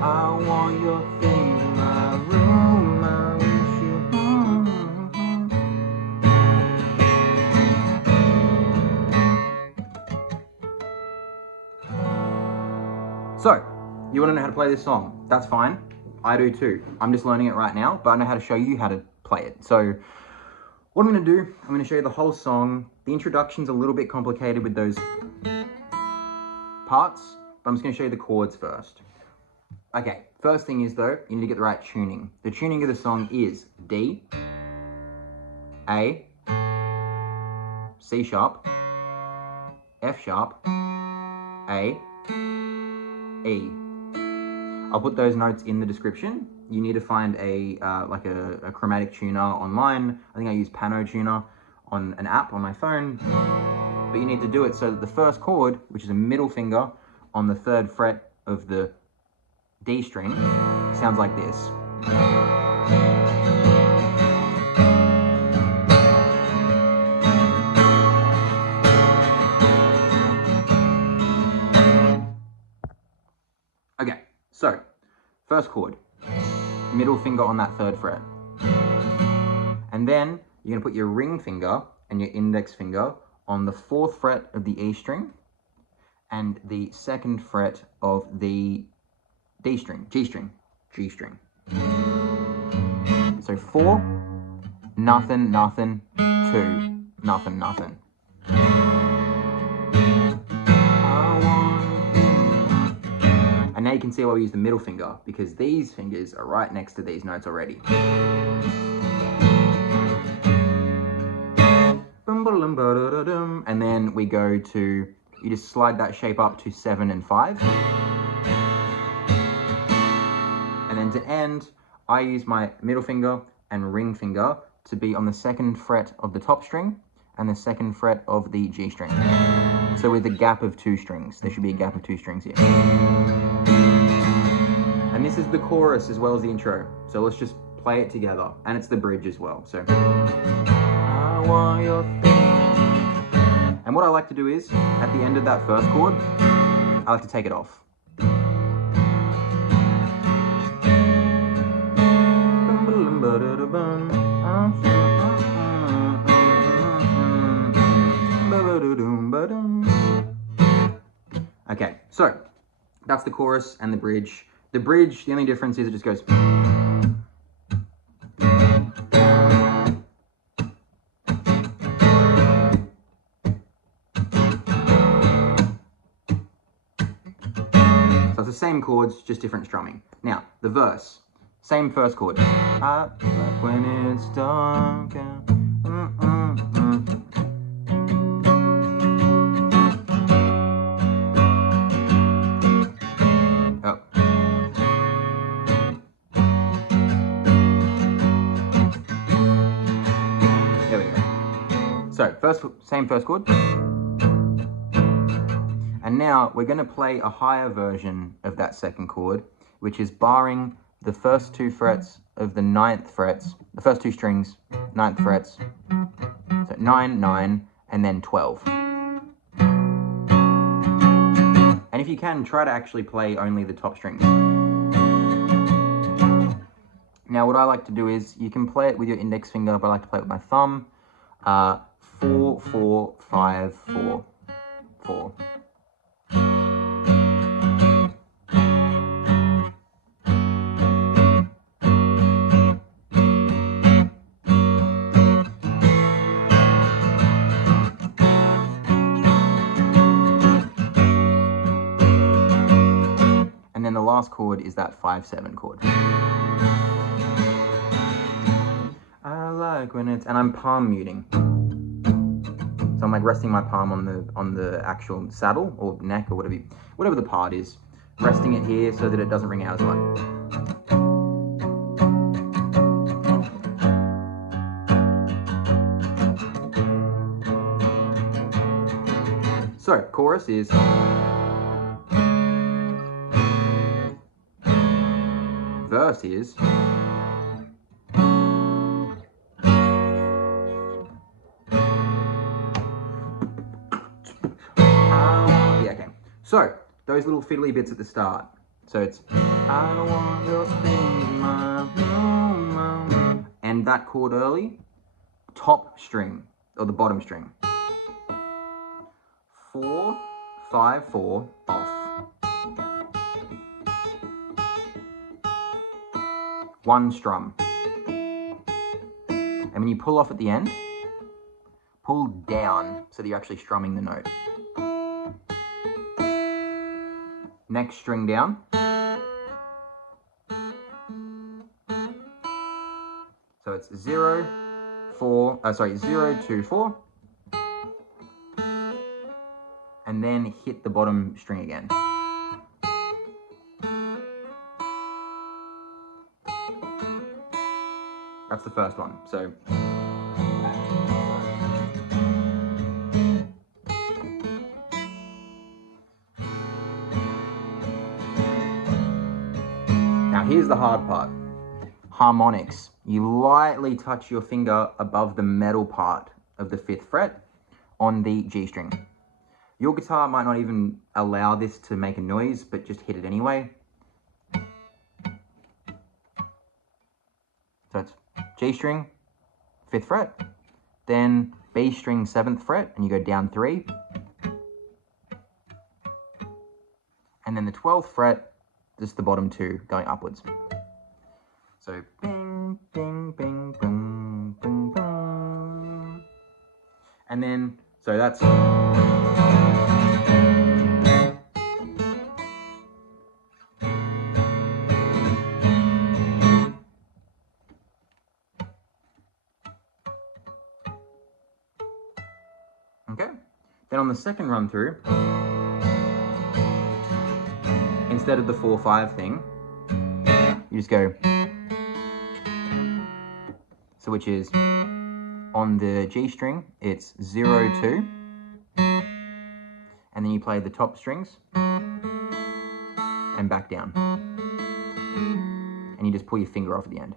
I want your things in my room. I wish you. So, you want to know how to play this song? That's fine. I do too. I'm just learning it right now, but I know how to show you how to play it. So, what I'm going to do, I'm going to show you the whole song. The introduction's a little bit complicated with those parts, but I'm just going to show you the chords first. Okay, first thing is though, you need to get the right tuning. The tuning of the song is D, A, C sharp, F sharp, A, E. I'll put those notes in the description. You need to find a chromatic tuner online. I think I use Pano Tuner on an app on my phone. But you need to do it so that the first chord, which is a middle finger on the 3rd fret of the D string, sounds like this. Okay, so first chord, middle finger on that 3rd fret. And then you're gonna put your ring finger and your index finger on the 4th fret of the E string and the 2nd fret of the D string, G string. So 4, nothing, nothing, 2, nothing, nothing. And now you can see why we use the middle finger, because these fingers are right next to these notes already. And then we go to, you just slide that shape up to 7 and 5. And then to end, I use my middle finger and ring finger to be on the 2nd fret of the top string and the 2nd fret of the G string. So with a gap of 2 strings, there should be a gap of 2 strings here. And this is the chorus as well as the intro. So let's just play it together. And it's the bridge as well. So, I want your thing. And what I like to do is, at the end of that first chord, I like to take it off. Okay, so that's the chorus and the bridge. The bridge, the only difference is it just goes. So it's the same chords, just different strumming. Now, the verse, same first chord. I like when it's dark and oh. There we go. So, same first chord. And now we're going to play a higher version of that second chord, which is barring the first 2 frets of the 9th frets, the first 2 strings, 9th frets. So 9, 9, and then 12. And if you can, try to actually play only the top strings. Now what I like to do is, you can play it with your index finger, but I like to play it with my thumb. 4, 4, 5, 4, 4. And then the last chord is that 5-7 chord. I like when it's, and I'm palm muting. So I'm like resting my palm on the actual saddle or neck or whatever the part is, resting it here so that it doesn't ring out as much. So chorus is. Verse is. Yeah, okay. So those little fiddly bits at the start. So it's, I want your things, my, and that chord early, top string, or the bottom string. 4, 5, 4, off. 1 strum. And when you pull off at the end, pull down so that you're actually strumming the note. Next string down. So it's 0, 4, 0, 2, 4. And then hit the bottom string again. That's the first one. So now here's the hard part. Harmonics. You lightly touch your finger above the metal part of the 5th fret on the G string. Your guitar might not even allow this to make a noise, but just hit it anyway. So it's G string, 5th fret, then B string, 7th fret, and you go down 3. And then the 12th fret, just the bottom 2 going upwards. So bing, bing, bing, boom, boom, boom. And then, so that's... Okay, then on the second run through, instead of the 4-5 thing, you just go, so which is, on the G string, it's 0, 2, and then you play the top strings, and back down, and you just pull your finger off at the end.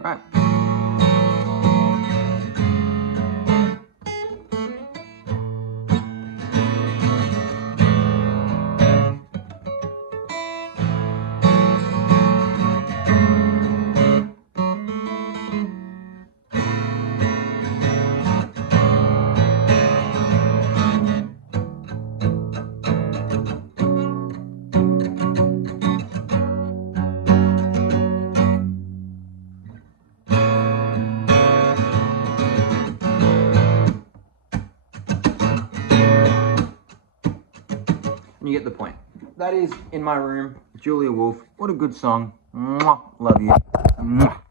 Right. You get the point. That is In My Room, Julia Wolf. What a good song. Mwah. Love you. Mwah.